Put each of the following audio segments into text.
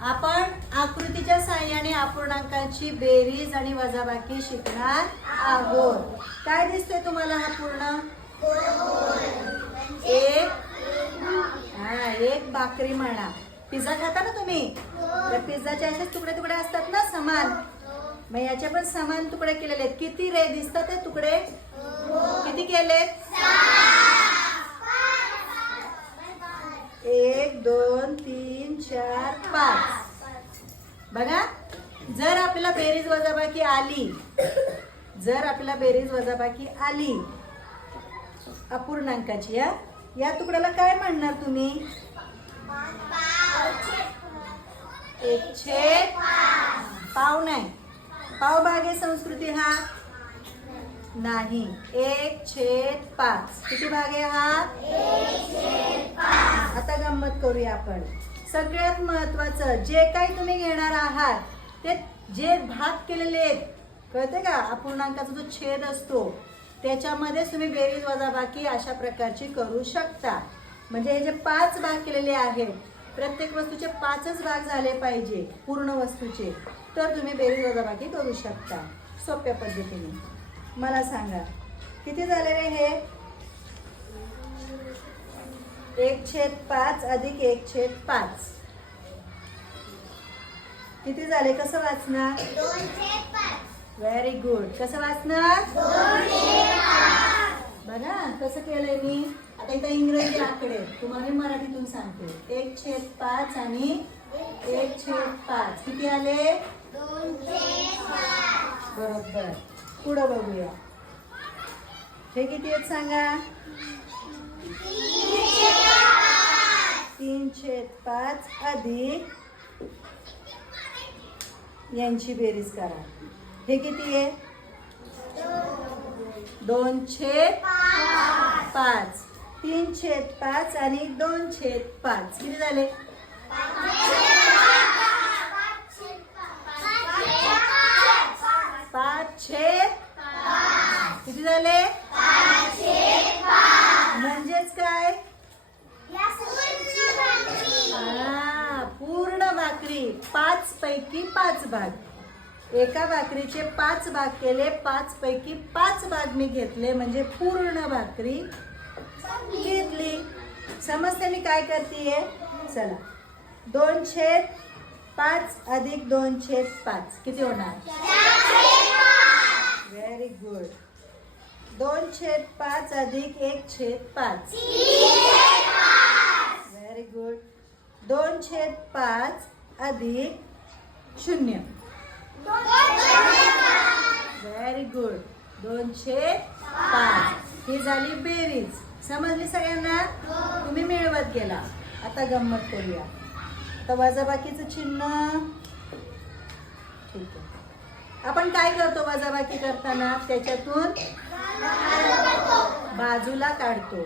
आपण आकृतीच्या साह्याने अपूर्णांकांची बेरीज आणि वजाबाकी शिकणार आहोत. काय दिसतोय तुम्हाला हा पूर्ण? एक. हा एक भाकरी म्हणा. पिझ्झा खाता ना तुम्ही? तर पिझ्झाचे असेच तुकडे तुकडे असतात ना समान. मग याचे पण समान तुकडे केलेले आहेत. किती रे दिसतात ते तुकडे? किती केले एक दोन तीन चार पाच बघा जर आपल्याला बेरीज वजाबाकी आली जर आपल्याला बेरीज वजाबाकी आली अपूर्णांकाची या या तुकड्याला काय म्हणणार तुम्ही? एक छेद पाव नाही. पाव भागे संस्कृती हा? नाही. एक छेद पाच. किती भाग आहे हा? आता गंमत करूया आपण. सगळ्यात महत्वाचं जे काही तुम्ही घेणार आहात ते जे भाग केलेले आहेत कळते का? अपूर्णांकाचा जो छेद असतो त्याच्यामध्ये तुम्ही बेरीज वजाबाकी अशा प्रकारची करू शकता. म्हणजे हे जे पाच भाग केलेले आहेत प्रत्येक वस्तूचे पाचच भाग झाले पाहिजे पूर्ण वस्तूचे तर तुम्ही बेरीज वजाबाकी करू शकता. सोप्या पद्धतीने. मला सांगा किती झाले रे हे? एक छेद पाच अधिक एक छेद पाच. किती झाले? कसं वाचणार? व्हेरी गुड कसं वाचणार? बघा कसं केलंय मी? आता इथं इंग्रजी आकडे. तुम्हाला मी मराठीतून सांगते. एक छेद पाच आणि एक छेद पाच. किती आले? बरोबर. पुढं बघूया. हे किती आहेत सांगा? तीन छेद पाच अधिक यांची बेरीज करा. हे किती आहे? दोन छेद पाच. तीन छेद पाच आणि दोन छेद पाच. किती झाले? पाच. छेद किती झाले म्हणजेच काय हा, पूर्ण भाकरी पाच पैकी पाच भाग. एका भाकरीचे पाच भाग केले पाच पैकी पाच भाग मी घेतले म्हणजे पूर्ण भाकरी घेतली. समजते मी काय करतेय? चला. दोन छेद पाच अधिक दोन छेद पाच. किती होणार? व्हेरी गुड दोन छेद पाच अधिक एक छेद पाच. व्हेरी गुड दोन छेद पाच अधिक शून्य. व्हेरी गुड दोनशे पाच. ही झाली बेरीज. समजली सगळ्यांना? तुम्ही मिळवत गेला. आता गंमत करूया. आता वजाबाकीचं चिन्ह. ठीक आहे. आपण काय करतो वजाबाकी करताना? त्याच्यातून बाजूला काढतो.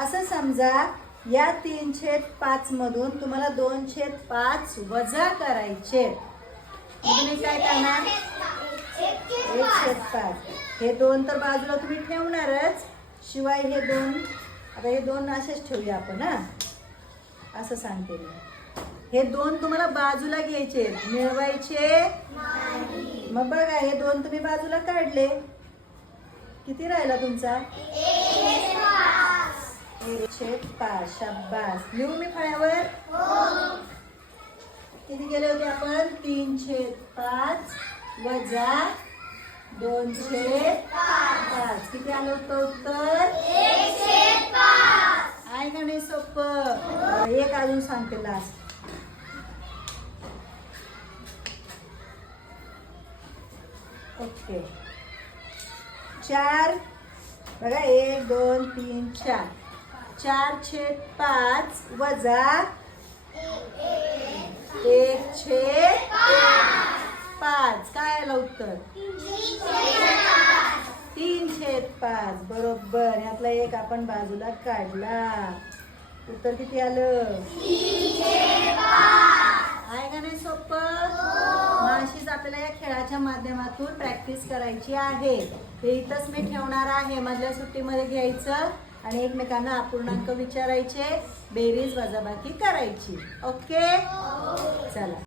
असं समजा या तीन छेद पाच मधून तुम्हाला दोन छेद पाच वजा करायचे. तुम्ही काय करणार? एक छेद पाच. हे दोन तर बाजूला तुम्ही ठेवणारच. शिवाय हे दोन आता हे दोन असेच ठेवूया आपण हा. असं सांगते मी. हे दोन तुम्हाला बाजूला घ्यायचे. मिळवायचे मग बघा हे दोन तुम्ही बाजूला काढले. किती राहिला तुमचा? छेद पाच. शाबास. लिहू मी फळ्यावर? किती गेले होते आपण? तीन छेद पाच वजा दोन छेद पाच. किती आलं होतं उत्तर? आहे का नाही सोपं? एक अजून सांगते लास्ट ओके चार. बघा एक दोन तीन चार. चार छेद पाच वजा एक छेद पाच. काय आलं उत्तर? तीन छेद पाच. बरोबर. यातला एक आपण बाजूला काढला. उत्तर किती आलं? आहे का नाही सोपं? माशीच अशीच आपल्याला या खेळाच्या माध्यमातून प्रॅक्टिस करायची आहे. ते इथंच मी ठेवणार आहे. मधल्या सुट्टीमध्ये घ्यायचं. आणि एकमेकांना अपूर्णांक विचारायचे बेरीज वजाबाकी करायची. ओके चला.